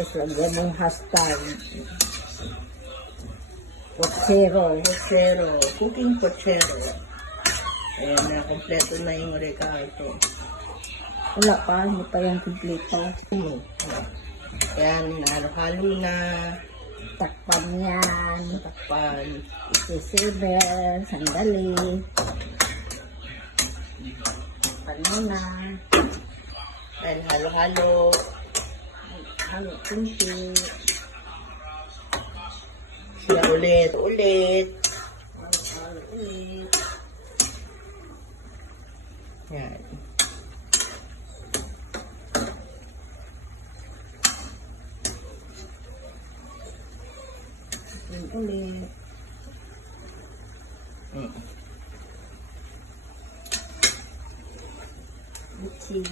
Tapos lagyan mong hashtag. Pochero. Pochero. Cooking pochero. Ayan na, kompleto na yung Ricardo. Wala pa, hindi pa yung kumplito. Ayan, halo-halo na. Takpan yan. Takpan. Isisilver. Sandali. Takpan mo na. Ayan, halo-halo. Halo kunti. Sila ulit. Halo ulit. Yan. Yan ulit. Bitsin.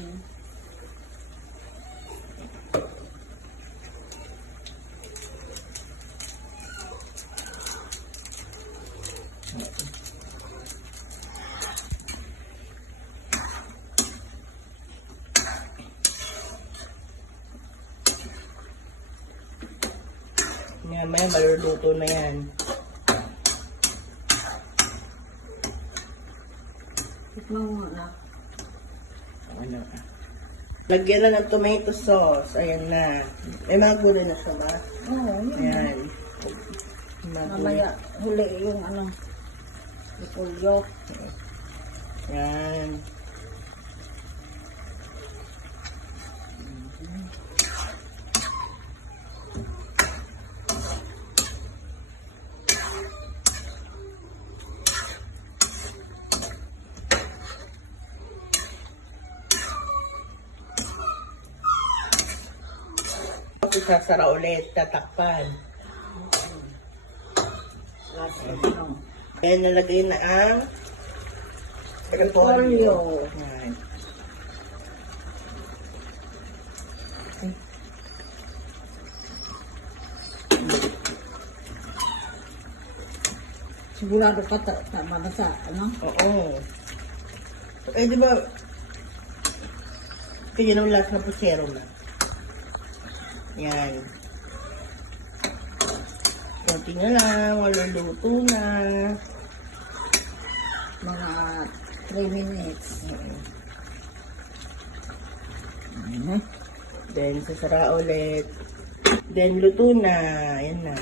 Yan, may maluluto na yan. Tikman mo na. Ano? Lagyan na ng tomato sauce. Ayan na. May mga gulay na siya ba? Oo, yun. Ayan. Mamaya huli yung ipulyo. Ayan. Sasara ulit, tatakpan. Ayan, nalagay na ang repolyo. Ayan. Sigurado ka tama na sa Oo. Eh, di ba, kaya naman lahat ng pusero na. Yan. Konti na lang, maluluto na. Mga 3 minutes. Then, sasara ulit. Then, luto na. Ayan na.